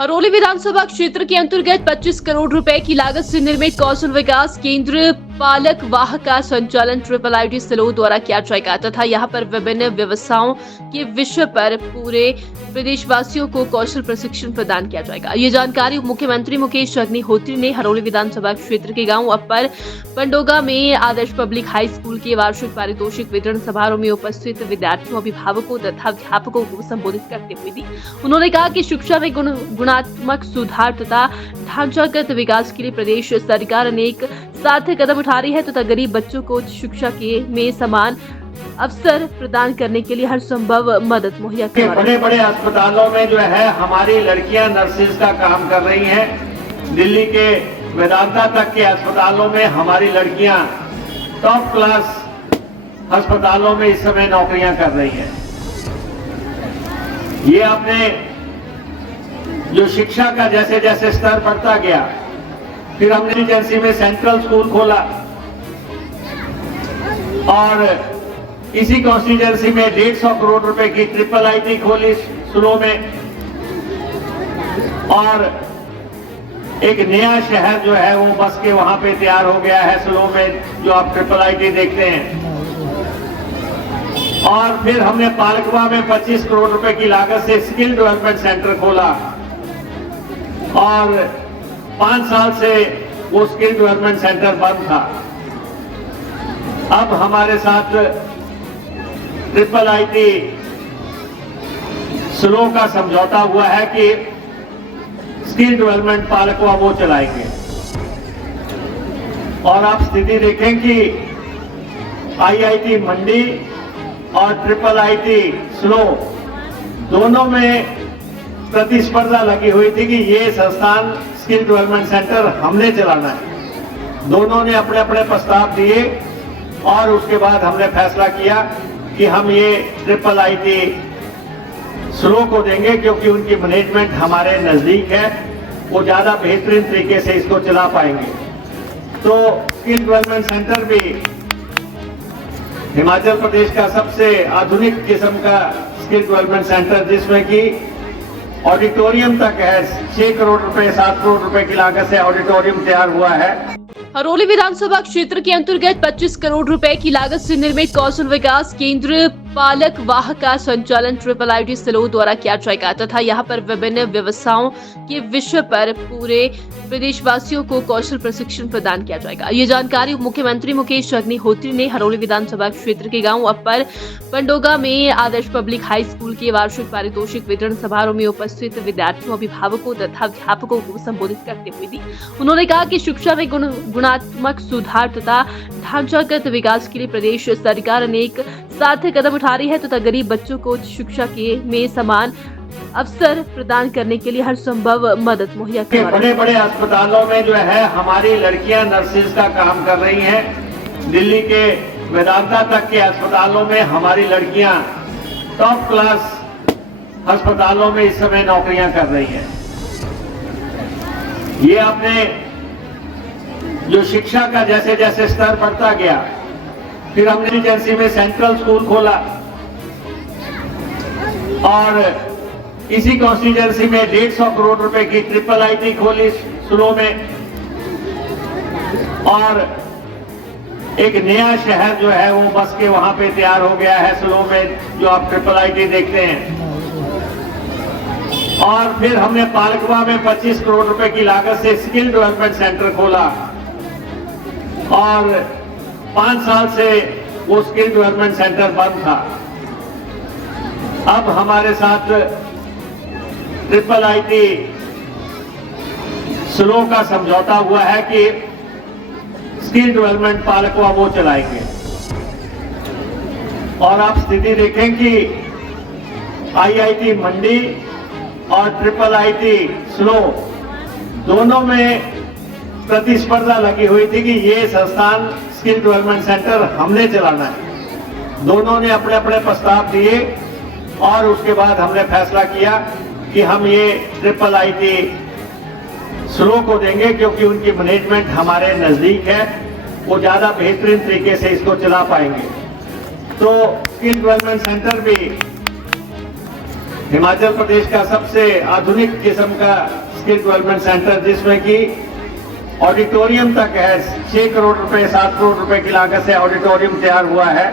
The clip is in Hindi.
हरोली विधानसभा क्षेत्र के अंतर्गत 25 करोड़ रुपए की लागत से निर्मित कौशल विकास केंद्र पालक वाह का संचालन IIIT सलोह द्वारा किया जाएगा तथा यहां पर विभिन्न व्यवसायों के विषय पर पूरे प्रदेशवासियों को कौशल प्रशिक्षण प्रदान किया जाएगा। ये जानकारी उप मुख्यमंत्री मुकेश अग्निहोत्री ने हरोली विधानसभा क्षेत्र के गांव अपर पंडोगा में आदर्श पब्लिक हाई स्कूल के वार्षिक पारितोषिक वितरण समारोह में उपस्थित विद्यार्थियों, अभिभावकों तथा अध्यापकों को संबोधित करते हुए दी। उन्होंने कहा कि शिक्षा में गुणात्मक सुधार तथा ढांचागत विकास के लिए प्रदेश सरकार अनेक सार्थक कदम उठा रही है तथा गरीब बच्चों को उच्च शिक्षा में समान अवसर प्रदान करने के लिए हर संभव मदद मुहैया करवा रही है। बड़े-बड़े अस्पतालों में जो है हमारी लड़कियां नर्सेज का काम कर रही हैं। दिल्ली के वेदांता तक के अस्पतालों में हमारी लड़कियां टॉप क्लास अस्पतालों में इस समय नौकरियां कर रही हैं। ये आपने जो शिक्षा का जैसे जैसे स्तर बढ़ता गया, फिर हमने एजेंसी में सेंट्रल स्कूल खोला और इसी कॉन्स्टिट्यूएंसी में 150 करोड़ रुपए की IIIT खोली सुलोह में, और एक नया शहर जो है वो बस के वहां पे तैयार हो गया है सुलोह में, जो आप IIIT देखते हैं। और फिर हमने पालकवा में 25 करोड़ रुपए की लागत से स्किल डेवलपमेंट सेंटर खोला और 5 साल से वो स्किल डेवलपमेंट सेंटर बंद था। अब हमारे साथ IIIT सुलोह का समझौता हुआ है कि स्किल डेवलपमेंट पालकवा वो चलाएंगे। और आप स्थिति देखें कि IIT मंडी और IIIT सुलोह दोनों में प्रतिस्पर्धा लगी हुई थी कि ये संस्थान स्किल डेवलपमेंट सेंटर हमने चलाना है। दोनों ने अपने अपने प्रस्ताव दिए और उसके बाद हमने फैसला किया कि हम ये IIIT सुलोह को देंगे, क्योंकि उनकी मैनेजमेंट हमारे नजदीक है, वो ज्यादा बेहतरीन तरीके से इसको चला पाएंगे। तो स्किल डेवलपमेंट सेंटर भी हिमाचल प्रदेश का सबसे आधुनिक किस्म का स्किल डेवलपमेंट सेंटर, जिसमें कि ऑडिटोरियम तक है। 6 करोड़ रुपए 7 करोड़ रुपए की लागत से ऑडिटोरियम तैयार हुआ है। हरोली विधानसभा क्षेत्र के अंतर्गत 25 करोड़ रुपए की लागत से निर्मित कौशल विकास केंद्र पालक वाह का संचालन IIIT सलोह द्वारा किया जाएगा तथा यहां पर विभिन्न व्यवसायों के विषय पर पूरे प्रदेशवासियों को कौशल प्रशिक्षण प्रदान किया जाएगा। ये जानकारी उप मुख्यमंत्री मुकेश अग्निहोत्री ने हरोली विधानसभा क्षेत्र के गांव अपर पंडोगा में आदर्श पब्लिक हाई स्कूल के वार्षिक पारितोषिक वितरण समारोह में उपस्थित विद्यार्थियों, अभिभावकों तथा अध्यापकों को संबोधित करते हुए दी। उन्होंने कहा कि शिक्षा में गुणात्मक सुधार तथा ढांचागत विकास के लिए प्रदेश सरकार अनेक सार्थक कदम उठा रही है तथा गरीब बच्चों को उच्च शिक्षा में समान अवसर प्रदान करने के लिए हर संभव मदद मुहैया करवा रही है। बड़े-बड़े अस्पतालों में जो है हमारी लड़कियां नर्सेज का काम कर रही हैं। दिल्ली के वेदांता तक के अस्पतालों में हमारी लड़कियां टॉप क्लास अस्पतालों में इस समय नौकरियां कर रही हैं। ये आपने जो शिक्षा का जैसे जैसे स्तर बढ़ता गया, फिर हमने एजेंसी में सेंट्रल स्कूल खोला और इसी कॉन्स्टिट्यूएंसी में 150 करोड़ रुपए की IIIT खोली सुलोह में, और एक नया शहर जो है वो बस के वहां पे तैयार हो गया है सुलोह में, जो आप IIIT देखते हैं। और फिर हमने पालकवा में 25 करोड़ रुपए की लागत से स्किल डेवलपमेंट सेंटर खोला और 5 साल से वो स्किल डेवलपमेंट सेंटर बंद था। अब हमारे साथ IIIT सुलोह का समझौता हुआ है कि स्किल डेवलपमेंट पालकवा वो चलाएंगे। और आप स्थिति देखें कि IIT मंडी और IIIT सुलोह दोनों में प्रतिस्पर्धा लगी हुई थी कि ये संस्थान स्किल डेवलपमेंट सेंटर हमने चलाना है। दोनों ने अपने अपने प्रस्ताव दिए और उसके बाद हमने फैसला किया कि हम ये IIIT सुलोह को देंगे, क्योंकि उनकी मैनेजमेंट हमारे नजदीक है, वो ज्यादा बेहतरीन तरीके से इसको चला पाएंगे। तो स्किल डेवलपमेंट सेंटर भी हिमाचल प्रदेश का सबसे आधुनिक किस्म का स्किल डेवलपमेंट सेंटर, जिसमें कि ऑडिटोरियम तक है। 6 करोड़ रुपए 7 करोड़ रुपए की लागत से ऑडिटोरियम तैयार हुआ है।